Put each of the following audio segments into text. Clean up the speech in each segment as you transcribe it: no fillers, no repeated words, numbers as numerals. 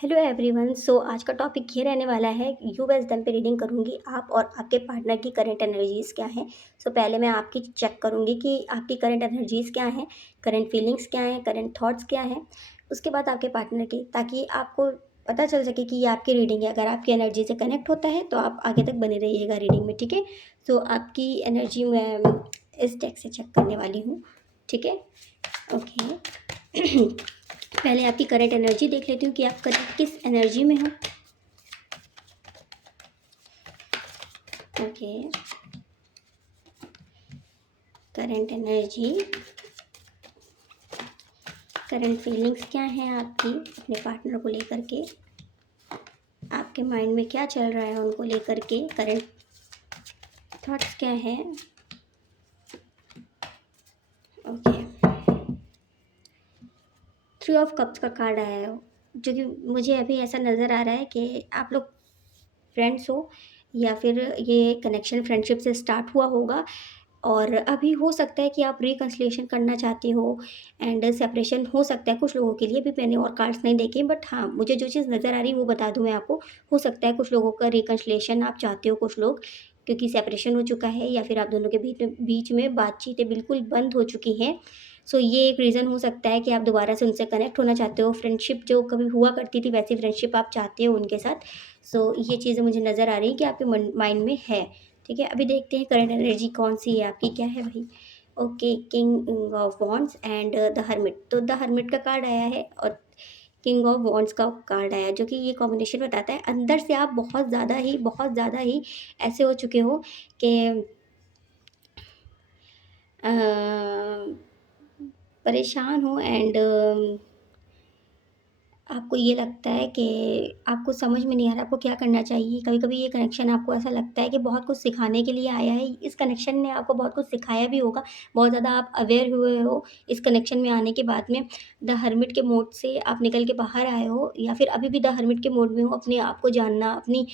Hello everyone. आज का topic ये रहने वाला है, यू एस डम पे रीडिंग करूँगी आप और आपके पार्टनर की करंट एनर्जीज़ क्या हैं। पहले मैं आपकी चेक करूँगी कि आपकी करंट एनर्जीज़ क्या हैं, करंट फीलिंग्स क्या हैं, करंट थॉट्स क्या हैं। उसके बाद आपके पार्टनर की, ताकि आपको पता चल सके कि ये आपकी रीडिंग है। अगर आपकी एनर्जी से कनेक्ट होता है तो आप आगे तक बने रहिएगा रीडिंग में, ठीक है। आपकी एनर्जी मैं इस डेक से चेक करने वाली हूँ, ठीक है। ओके। पहले आपकी करंट एनर्जी देख लेती हूँ कि आप करंट किस एनर्जी में हो। Okay, current energy, current feelings क्या हैं आपकी अपने पार्टनर को लेकर के, आपके माइंड में क्या चल रहा है उनको लेकर के, करंट थॉट्स क्या है। ओके, थ्री ऑफ कप्स का कार्ड आया है, जो कि मुझे अभी ऐसा नज़र आ रहा है कि आप लोग फ्रेंड्स हो, या फिर ये कनेक्शन फ्रेंडशिप से स्टार्ट हुआ होगा और अभी हो सकता है कि आप रिकन्सिलिएशन करना चाहते हो एंड सेपरेशन हो सकता है कुछ लोगों के लिए भी। मैंने और कार्ड्स नहीं देखे, बट हाँ, मुझे जो चीज़ नज़र आ रही है वो बता दूँ मैं आपको। हो सकता है कुछ लोगों का रिकन्सिलिएशन आप चाहते हो, कुछ लोग क्योंकि सेपरेशन हो चुका है या फिर आप दोनों के बीच में बातचीतें बिल्कुल बंद हो चुकी हैं। ये एक रीज़न हो सकता है कि आप दोबारा से उनसे कनेक्ट होना चाहते हो। फ्रेंडशिप जो कभी हुआ करती थी वैसी फ्रेंडशिप आप चाहते हो उनके साथ। ये चीज़ें मुझे नज़र आ रही हैं कि आपके माइंड में है, ठीक है। अभी देखते हैं करंट एनर्जी कौन सी है आपकी, क्या है भाई। Okay, king of wands and the hermit. The hermit का कार्ड आया है और किंग ऑफ वॉन्ड्स का कार्ड आया है, जो कि ये कॉम्बिनेशन बताता है अंदर से आप बहुत ज़्यादा ही ऐसे हो चुके हो कि अ, परेशान हो एंड आपको ये लगता है कि आपको समझ में नहीं आ रहा आपको क्या करना चाहिए। कभी-कभी ये कनेक्शन आपको ऐसा लगता है कि बहुत कुछ सिखाने के लिए आया है। इस कनेक्शन ने आपको बहुत कुछ सिखाया भी होगा। बहुत ज़्यादा आप अवेयर हुए हो इस कनेक्शन में आने के बाद में। द हर्मिट के मोड से आप निकल के बाहर आए हो या फिर अभी भी द हर्मिट के मोड में हो। अपने आप को जानना, अपनी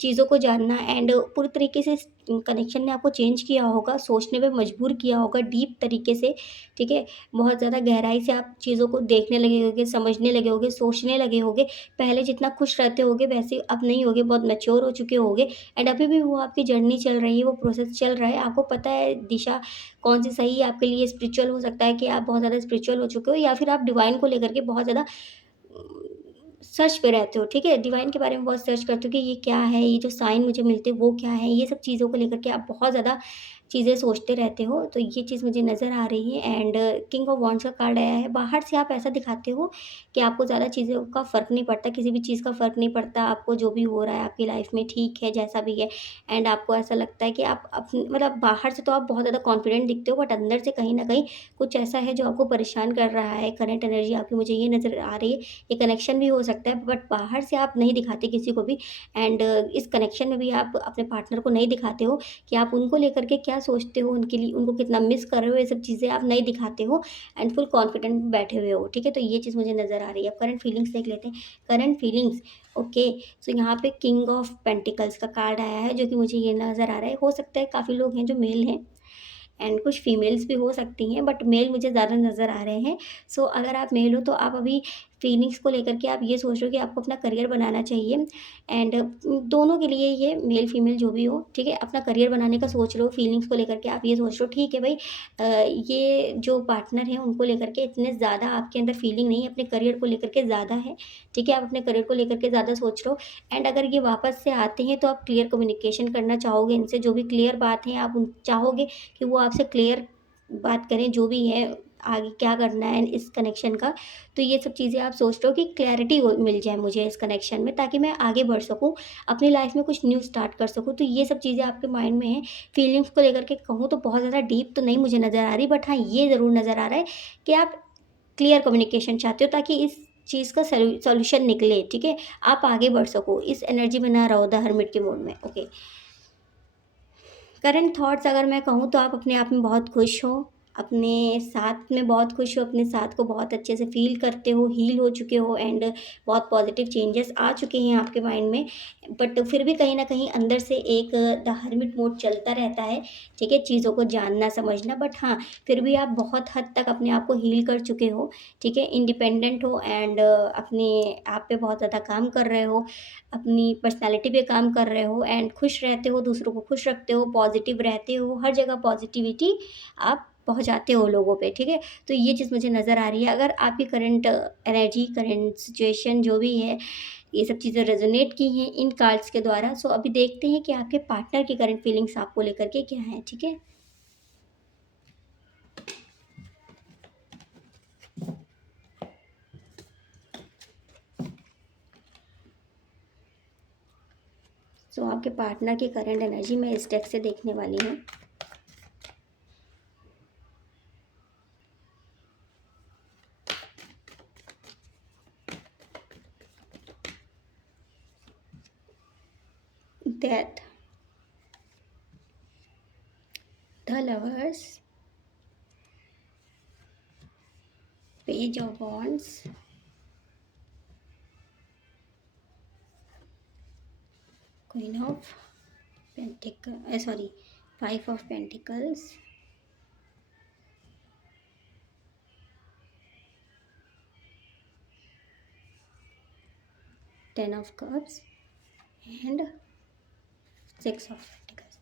चीज़ों को जानना एंड पूरी तरीके से इस कनेक्शन ने आपको चेंज किया होगा, सोचने पे मजबूर किया होगा डीप तरीके से, ठीक है। बहुत ज़्यादा गहराई से आप चीज़ों को देखने लगे होगे, समझने लगे होगे, सोचने लगे होगे। पहले जितना खुश रहते होगे वैसे अब नहीं होगे, बहुत मैच्योर हो चुके होगे एंड अभी भी वो आपकी जर्नी चल रही है, वो प्रोसेस चल रहा है। आपको पता है दिशा कौन-सी सही है आपके लिए। स्पिरिचुअल हो सकता है कि आप बहुत ज़्यादा स्पिरिचुअल हो चुके हो या फिर आप डिवाइन को लेकर के बहुत ज़्यादा सर्च पे रहते हो, ठीक है। डिवाइन के बारे में बहुत सर्च करते हो कि ये क्या है, ये जो साइन मुझे मिलते हैं वो क्या है। ये सब चीज़ों को लेकर के आप बहुत ज़्यादा चीज़ें सोचते रहते हो, तो ये चीज़ मुझे नज़र आ रही है एंड किंग ऑफ वॉन्ड्स का कार्ड आया है। बाहर से आप ऐसा दिखाते हो कि आपको ज़्यादा चीज़ों का फ़र्क नहीं पड़ता, किसी भी चीज़ का फ़र्क नहीं पड़ता आपको। जो भी हो रहा है आपकी लाइफ़ में ठीक है, जैसा भी है एंड आपको ऐसा लगता है कि आप मतलब बाहर से तो आप बहुत ज़्यादा कॉन्फिडेंट दिखते हो, बट अंदर से कहीं न कहीं कुछ ऐसा है जो आपको परेशान कर रहा है। करंट एनर्जी आपकी मुझे ये नज़र आ रही है। ये कनेक्शन भी हो सकता है, बट बाहर से आप नहीं दिखाते किसी को भी एंड इस कनेक्शन में भी आप अपने पार्टनर को नहीं दिखाते हो कि आप उनको लेकर के क्या सोचते हो, उनके लिए उनको कितना मिस कर रहे हो। ये सब चीज़ें आप नहीं दिखाते हो एंड फुल कॉन्फिडेंट बैठे हुए हो, ठीक है। ये चीज़ मुझे नज़र आ रही है। अब करंट फीलिंग्स देख लेते हैं। Current feelings, okay. यहाँ पे किंग ऑफ पेंटिकल्स का कार्ड आया है, जो कि मुझे ये नज़र आ रहा है। हो सकता है काफ़ी लोग हैं जो मेल हैं एंड कुछ फीमेल्स भी हो सकती हैं, बट मेल मुझे ज़्यादा नज़र आ रहे हैं। अगर आप मेल हो तो आप अभी फीलिंग्स को लेकर के आप ये सोच रहे हो कि आपको अपना करियर बनाना चाहिए एंड दोनों के लिए, ये मेल फीमेल जो भी हो, ठीक है, अपना करियर बनाने का सोच रहे हो। फीलिंग्स को लेकर के आप ये सोच रहे हो, ठीक है भाई। ये जो पार्टनर है उनको लेकर के इतने ज़्यादा आपके अंदर फीलिंग नहीं है, अपने करियर को लेकर के ज़्यादा है, ठीक है। आप अपने करियर को लेकर के ज़्यादा सोच रहे हो एंड अगर ये वापस से आते हैं तो आप क्लियर कम्युनिकेशन करना चाहोगे इनसे। जो भी क्लियर बात है आप उन चाहोगे कि वो आपसे क्लियर बात करें, जो भी है आगे क्या करना है इस कनेक्शन का। ये सब चीज़ें आप सोच रहे हो कि क्लैरिटी हो मिल जाए मुझे इस कनेक्शन में, ताकि मैं आगे बढ़ सकूँ, अपनी लाइफ में कुछ न्यू स्टार्ट कर सकूँ। ये सब चीज़ें आपके माइंड में हैं। फीलिंग्स को लेकर के कहूँ तो बहुत ज़्यादा डीप तो नहीं मुझे नज़र आ रही, बट हाँ, ये ज़रूर नज़र आ रहा है कि आप क्लियर कम्युनिकेशन चाहते हो ताकि इस चीज़ का सॉल्यूशन निकले, ठीक है। आप आगे बढ़ सको, इस एनर्जी में ना रहो द हर्मिट के मोड में, ओके। करंट थॉट्स अगर मैं कहूँ तो आप अपने आप में बहुत खुश हो, अपने साथ में बहुत खुश हो, अपने साथ को बहुत अच्छे से फ़ील करते हो, हील हो चुके हो एंड बहुत पॉज़िटिव चेंजेस आ चुके हैं आपके माइंड में। बट फिर भी कहीं न कहीं अंदर से एक द हर्मिट मोड चलता रहता है, ठीक है? चीज़ों को जानना, समझना, बट हाँ, फिर भी आप बहुत हद तक अपने आप को हील कर चुके हो, ठीक है? इंडिपेंडेंट हो एंड अपने आप पे बहुत ज़्यादा काम कर रहे हो, अपनी पर्सनैलिटी पे काम कर रहे हो एंड खुश रहते हो, दूसरों को खुश रखते हो, पॉज़िटिव रहते हो, हर जगह पॉज़िटिविटी आप पहुँचाते हो लोगों पे, ठीक है? तो ये चीज़ मुझे नज़र आ रही है। अगर आपकी करंट एनर्जी, करंट सिचुएशन जो भी है, ये सब चीज़ें रेज़ोनेट की हैं इन कार्ड्स के द्वारा, सो अभी देखते हैं कि आपके पार्टनर की करंट फीलिंग्स आपको लेकर के क्या हैं, ठीक है? सो आपके पार्टनर की करंट एनर्जी मैं इस डेक से देखने वाली हूँ। Death, the lovers, page of wands, queen of sorry, 5 of pentacles, 10 of cups and 6 of pentacles.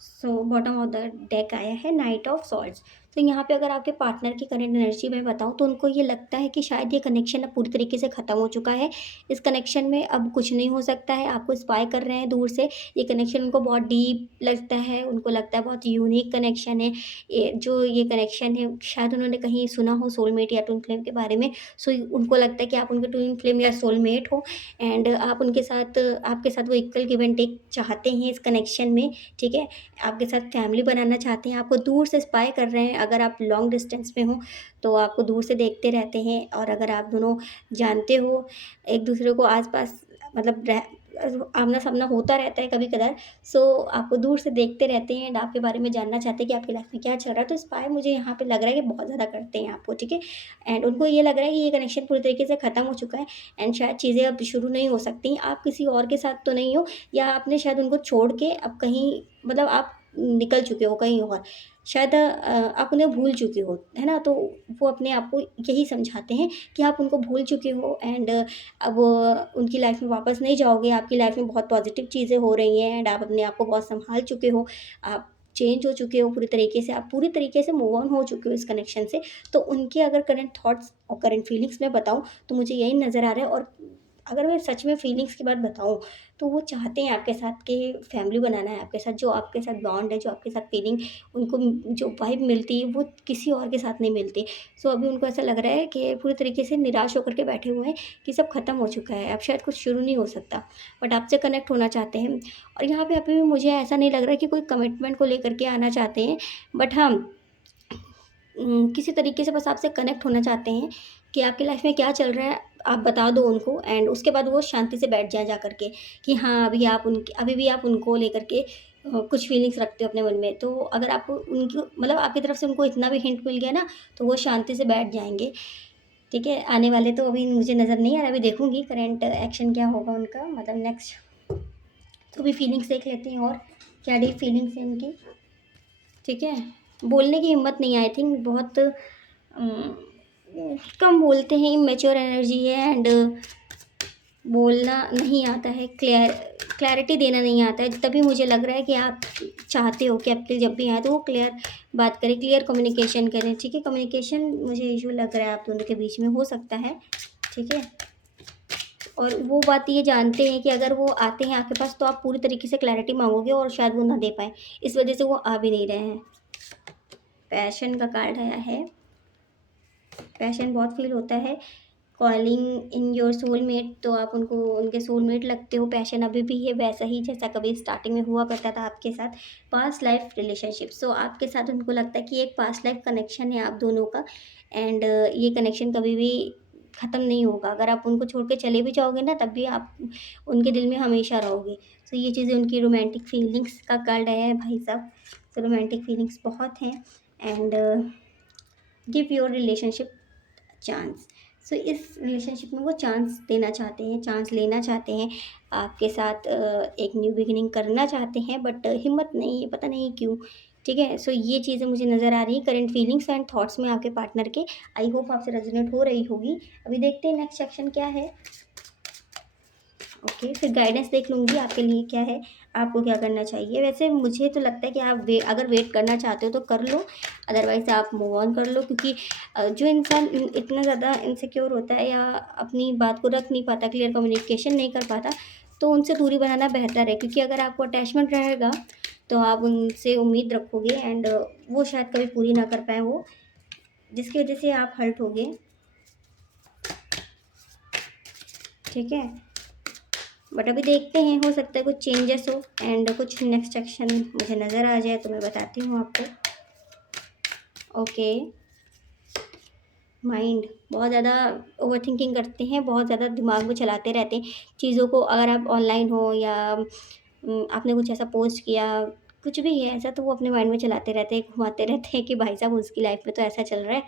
So bottom of the deck आया है नाइट ऑफ सॉर्ड्स। तो यहाँ पे अगर आपके पार्टनर की करंट एनर्जी मैं बताऊँ तो उनको ये लगता है कि शायद ये कनेक्शन अब पूरी तरीके से ख़त्म हो चुका है। इस कनेक्शन में अब कुछ नहीं हो सकता है, आपको स्पाई कर रहे हैं दूर से। ये कनेक्शन उनको बहुत डीप लगता है, उनको लगता है बहुत यूनिक कनेक्शन है। ये कनेक्शन है शायद उन्होंने कहीं सुना हो सोलमेट या ट्विन फ्लेम के बारे में। सो उनको लगता है कि आप उनके ट्विन फ्लेम या सोलमेट हो एंड आपके साथ वो इक्वल गिव एंड टेक चाहते हैं इस कनेक्शन में, ठीक है? आपके साथ फैमिली बनाना चाहते हैं, आपको दूर से स्पाई कर रहे हैं। अगर आप लॉन्ग डिस्टेंस में हो, तो आपको दूर से देखते रहते हैं और अगर आप दोनों जानते हो एक-दूसरे को आस-पास मतलब आमना-सामना होता रहता है कभी-कभार, सो आपको दूर से देखते रहते हैं एंड आपके बारे में जानना चाहते हैं कि आपकी लाइफ़ में क्या चल रहा है। तो स्पाई मुझे यहाँ पे लग रहा है कि बहुत ज़्यादा करते हैं आपको, ठीक है? एंड उनको ये लग रहा है कि ये कनेक्शन पूरी तरीके से ख़त्म हो चुका है एंड शायद चीज़ें अब शुरू नहीं हो सकती। आप किसी और के साथ तो नहीं हो या आपने शायद उनको छोड़ के अब कहीं मतलब आप निकल चुके हो कहीं और। शायद आप उन्हें भूल चुके हो, है ना? तो वो अपने आप को यही समझाते हैं कि आप उनको भूल चुके हो एंड अब उनकी लाइफ़ में वापस नहीं जाओगे। आपकी लाइफ़ में बहुत पॉज़िटिव चीज़ें हो रही हैं एंड आप अपने आप को बहुत सँभाल चुके हो। आप चेंज हो चुके हो पूरी तरीके से, आप पूरी तरीके से मूव ऑन हो चुके हो इस कनेक्शन से। तो उनके अगर करंट थॉट्स और करंट फीलिंग्स मैं बताऊँ, तो मुझे यही नज़र आ रहा है और अगर मैं सच में फीलिंग्स की बात बताऊँ, तो वो चाहते हैं आपके साथ कि फैमिली बनाना है आपके साथ, जो आपके साथ बॉन्ड है, जो आपके साथ फीलिंग उनको जो वाइब मिलती है, वो किसी और के साथ नहीं मिलती। सो अभी उनको ऐसा लग रहा है कि पूरी तरीके से निराश होकर के बैठे हुए हैं कि सब खत्म हो चुका है, अब शायद कुछ शुरू नहीं हो सकता। बट आपसे कनेक्ट होना चाहते हैं और यहाँ पे अभी भी मुझे ऐसा नहीं लग रहा है कि कोई कमिटमेंट को लेकर के आना चाहते हैं। बट हाँ, किसी तरीके से बस आपसे कनेक्ट होना चाहते हैं कि आपकी लाइफ में क्या चल रहा है, आप बता दो उनको एंड उसके बाद वो शांति से बैठ जाएँ जा कर के कि हाँ, अभी भी आप उनको लेकर के कुछ फीलिंग्स रखते हो अपने मन में। तो अगर आपको उनकी मतलब आपकी तरफ से उनको इतना भी हिंट मिल गया ना, तो वो शांति से बैठ जाएँगे, ठीक है? आने वाले तो अभी मुझे नज़र नहीं आ रहा, अभी देखूँगी करंट एक्शन क्या होगा उनका मतलब नेक्स्ट। तो अभी फीलिंग्स देख लेते हैं और क्या डीप फीलिंग्स हैं इनकी, ठीक है? बोलने की हिम्मत नहीं है आई थिंक बहुत कम बोलते हैं, इमैच्योर एनर्जी है एंड बोलना नहीं आता है, क्लैरिटी देना नहीं आता है। तभी मुझे लग रहा है कि आप चाहते हो कि आपके जब भी आए तो वो क्लियर बात करें, क्लियर कम्युनिकेशन करें, ठीक है? कम्युनिकेशन मुझे इश्यू लग रहा है आप दोनों के बीच में हो सकता है, ठीक है? और वो बात ये जानते हैं कि अगर वो आते हैं आपके पास तो आप पूरी तरीके से क्लैरिटी माँगोगे और शायद वो ना दे पाएँ, इस वजह से वो आ भी नहीं रहे हैं। पैशन का कार्ड आया है, पैशन बहुत फ़ील होता है, कॉलिंग इन योर सोलमेट, तो आप उनको उनके सोलमेट लगते हो। पैशन अभी भी है वैसा ही जैसा कभी स्टार्टिंग में हुआ करता था आपके साथ। पास्ट लाइफ रिलेशनशिप, सो आपके साथ उनको लगता है कि एक पास्ट लाइफ कनेक्शन है आप दोनों का एंड ये कनेक्शन कभी भी ख़त्म नहीं होगा। अगर आप उनको छोड़ के चले भी जाओगे ना, तब भी आप उनके दिल में हमेशा रहोगे। तो ये चीज़ें उनकी रोमांटिक फीलिंग्स का कार्ड आया है भाई साहब। तो रोमांटिक फीलिंग्स बहुत हैं and give your relationship chance. So इस रिलेशनशिप में वो चांस देना चाहते हैं, चांस लेना चाहते हैं, आपके साथ एक न्यू बिगिनिंग करना चाहते हैं, बट हिम्मत नहीं है, पता नहीं क्यों। ठीक है, सो ये चीज़ें मुझे नज़र आ रही हैं करंट फीलिंग्स एंड थॉट्स में आपके पार्टनर के। आई होप आपसे रेजोनेट हो रही होगी। अभी देखते हैं नेक्स्ट सेक्शन क्या है। ओके, फिर गाइडेंस देख लूँगी आपके लिए क्या है, आपको क्या करना चाहिए। वैसे मुझे तो लगता है कि आप अगर वेट करना चाहते हो तो कर लो, अदरवाइज़ आप मूव ऑन कर लो, क्योंकि जो इंसान इतना ज़्यादा इनसिक्योर होता है या अपनी बात को रख नहीं पाता, क्लियर कम्युनिकेशन नहीं कर पाता, तो उनसे दूरी बनाना बेहतर है, क्योंकि अगर आपको अटैचमेंट रहेगा तो आप उनसे उम्मीद रखोगे एंड वो शायद कभी पूरी ना कर पाएँ वो, जिसकी वजह से आप हर्ट होगे। ठीक है, बट अभी देखते हैं, हो सकता है कुछ चेंजेस हो एंड कुछ नेक्स्ट एक्शन मुझे नज़र आ जाए तो मैं बताती हूँ आपको। ओके, माइंड बहुत ज़्यादा ओवरथिंकिंग करते हैं, बहुत ज़्यादा दिमाग में चलाते रहते हैं चीज़ों को। अगर आप ऑनलाइन हो या आपने कुछ ऐसा पोस्ट किया, कुछ भी है ऐसा, तो वो अपने माइंड में चलाते रहते हैं, घुमाते रहते हैं कि भाई साहब उसकी लाइफ में तो ऐसा चल रहा है,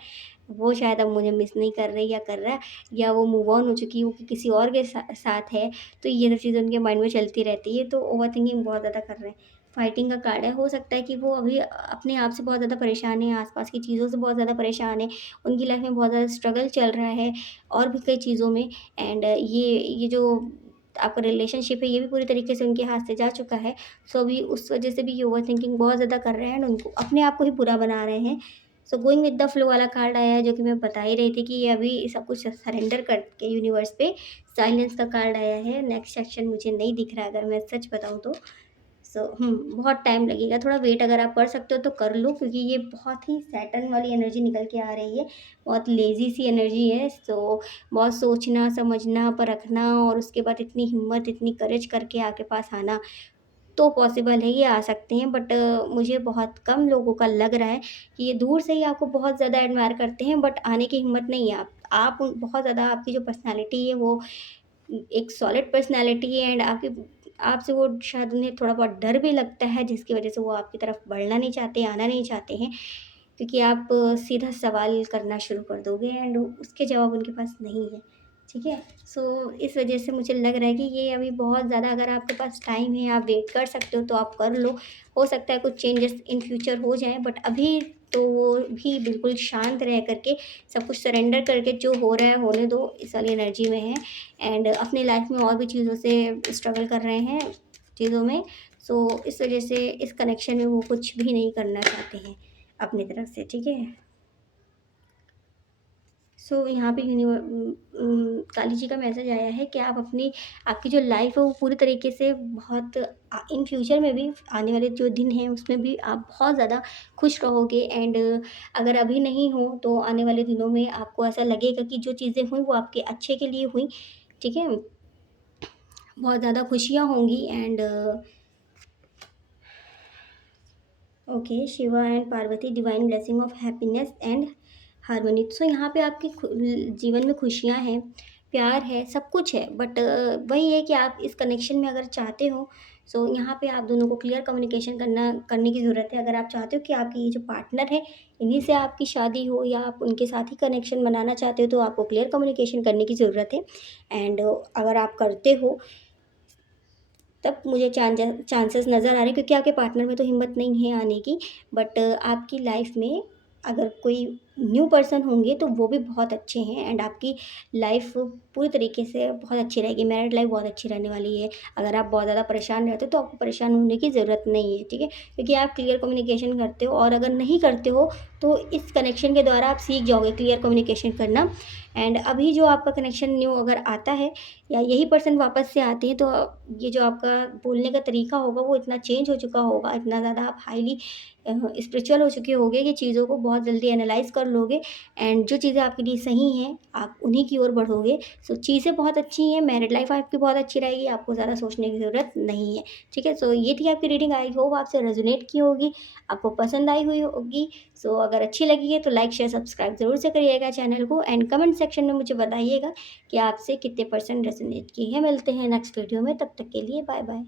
वो शायद अब मुझे मिस नहीं कर रही या कर रहा है, या वो मूव ऑन हो चुकी है, वो किसी और के साथ है। तो ये सब चीज़ें उनके माइंड में चलती रहती है, तो ओवरथिंकिंग बहुत ज़्यादा कर रहे हैं। फाइटिंग का कार्ड है, हो सकता है कि वो अभी अपने आप से बहुत ज़्यादा परेशान है, आसपास की चीज़ों से बहुत ज़्यादा परेशान है, उनकी लाइफ में बहुत ज़्यादा स्ट्रगल चल रहा है और भी कई चीज़ों में। एंड ये जो आपका रिलेशनशिप है, ये भी पूरी तरीके से उनके हाथ से जा चुका है। सो अभी उस वजह से भी ये ओवरथिंकिंग बहुत ज़्यादा कर रहे हैं एंड उनको अपने आप को ही बुरा बना रहे हैं। So going with the flow वाला कार्ड आया है, जो कि मैं बता ही रही थी कि ये अभी सब कुछ सरेंडर करके यूनिवर्स पे साइलेंस का कार्ड आया है। नेक्स्ट सेक्शन मुझे नहीं दिख रहा है, अगर मैं सच बताऊँ तो। बहुत टाइम लगेगा, थोड़ा वेट अगर आप कर सकते हो तो कर लो, क्योंकि ये बहुत ही सैटर्न वाली एनर्जी निकल के आ रही है, बहुत लेज़ी सी एनर्जी है। सो बहुत सोचना, समझना, परखना और उसके बाद इतनी हिम्मत, इतनी करेज करके आपके पास आना, तो पॉसिबल है, ये आ सकते हैं। बट मुझे बहुत कम लोगों का लग रहा है कि ये दूर से ही आपको बहुत ज़्यादा एडमायर करते हैं, बट आने की हिम्मत नहीं है। आप बहुत ज़्यादा, आपकी जो पर्सनैलिटी है वो एक सॉलिड पर्सनैलिटी है एंड आपसे वो शायद उन्हें थोड़ा बहुत डर भी लगता है, जिसकी वजह से वो आपकी तरफ बढ़ना नहीं चाहते, आना नहीं चाहते हैं, क्योंकि आप सीधा सवाल करना शुरू कर दोगे एंड उसके जवाब उनके पास नहीं है। ठीक है? सो इस वजह से मुझे लग रहा है कि ये अभी बहुत ज़्यादा, अगर आपके पास टाइम है, आप वेट कर सकते हो तो आप कर लो। हो सकता है कुछ चेंजेस इन फ्यूचर हो जाएँ, बट अभी तो वो भी बिल्कुल शांत रह कर के, सब कुछ सरेंडर करके जो हो रहा है होने दो, इस वाली एनर्जी में है एंड अपनी लाइफ में और भी चीज़ों से स्ट्रगल कर रहे हैं, चीज़ों में। सो इस वजह से इस कनेक्शन में वो कुछ भी नहीं करना चाहते हैं अपनी तरफ से। ठीक है? यहाँ पे काली जी का मैसेज आया है कि आप अपनी, आपकी जो लाइफ है वो पूरी तरीके से बहुत इन फ्यूचर में भी, आने वाले जो दिन हैं उसमें भी आप बहुत ज़्यादा खुश रहोगे एंड अगर अभी नहीं हो तो आने वाले दिनों में आपको ऐसा लगेगा कि जो चीज़ें हुई वो आपके अच्छे के लिए हुई। ठीक है? बहुत ज़्यादा खुशियाँ होंगी and okay, Shiva and Parvati divine blessing of happiness and harmony. So यहाँ पे आपके जीवन में खुशियाँ हैं, प्यार है, सब कुछ है, बट वही है कि आप इस कनेक्शन में अगर चाहते हो, सो यहाँ पे आप दोनों को क्लियर कम्युनिकेशन करने की ज़रूरत है। अगर आप चाहते हो कि आपकी ये जो पार्टनर है, इन्हीं से आपकी शादी हो या आप उनके साथ ही कनेक्शन बनाना चाहते हो, तो आपको क्लियर कम्युनिकेशन करने की ज़रूरत है एंड अगर आप करते हो तब मुझे चांसेस नज़र आ रहे हैं, क्योंकि आपके पार्टनर में तो हिम्मत नहीं है आने की, बट आपकी लाइफ में अगर कोई न्यू पर्सन होंगे तो वो भी बहुत अच्छे हैं एंड आपकी लाइफ पूरी तरीके से बहुत अच्छी रहेगी, मैरिड लाइफ बहुत अच्छी रहने वाली है। अगर आप बहुत ज़्यादा परेशान रहते हो तो आपको परेशान होने की ज़रूरत नहीं है। ठीक है? क्योंकि आप क्लियर कम्युनिकेशन करते हो और अगर नहीं करते हो तो इस कनेक्शन के द्वारा आप सीख जाओगे क्लियर कम्युनिकेशन करना एंड अभी जो आपका कनेक्शन न्यू अगर आता है या यही पर्सन वापस से आते हैं, तो ये जो आपका बोलने का तरीका होगा वो इतना चेंज हो चुका होगा, इतना ज़्यादा आप हाईली स्पिरिचुअल हो चुके होगे कि चीज़ों को बहुत जल्दी एनालाइज़ कर लोगे एंड जो चीज़ें आपके लिए सही हैं, आप उन्हीं की ओर बढ़ोगे। सो चीज़ें बहुत अच्छी हैं, मैरिड लाइफ़ आपकी बहुत अच्छी रहेगी, आपको ज़्यादा सोचने की ज़रूरत नहीं है। ठीक है? सो ये थी आपकी रीडिंग, आई होप आपसे रेज़ोनेट की होगी, आपको पसंद आई हुई होगी। सो अगर अच्छी लगी है तो लाइक, शेयर, सब्सक्राइब ज़रूर से करिएगा चैनल को एंड कमेंट सेक्शन में मुझे बताइएगा कि आपसे कितने % रेज़ोनेट की है। मिलते हैं नेक्स्ट वीडियो में, तब तक के लिए बाय बाय।